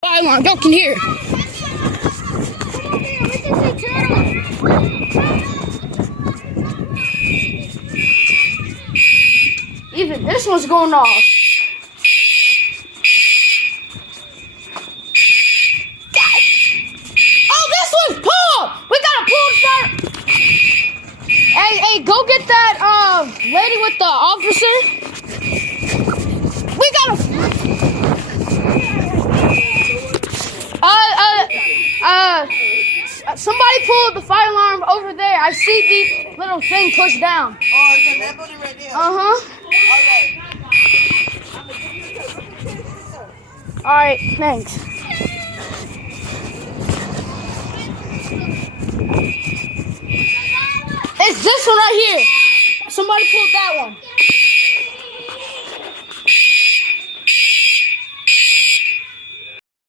Fire alarm, y'all can hear. Even this one's going off. Oh, this one's pulled! We got a pulled fire. Hey, go get that lady with the officer. We got a somebody pulled the fire alarm over there. I see the little thing pushed down. Oh, it's in that building right there. Alright, thanks. It's this one right here. Somebody pulled that one.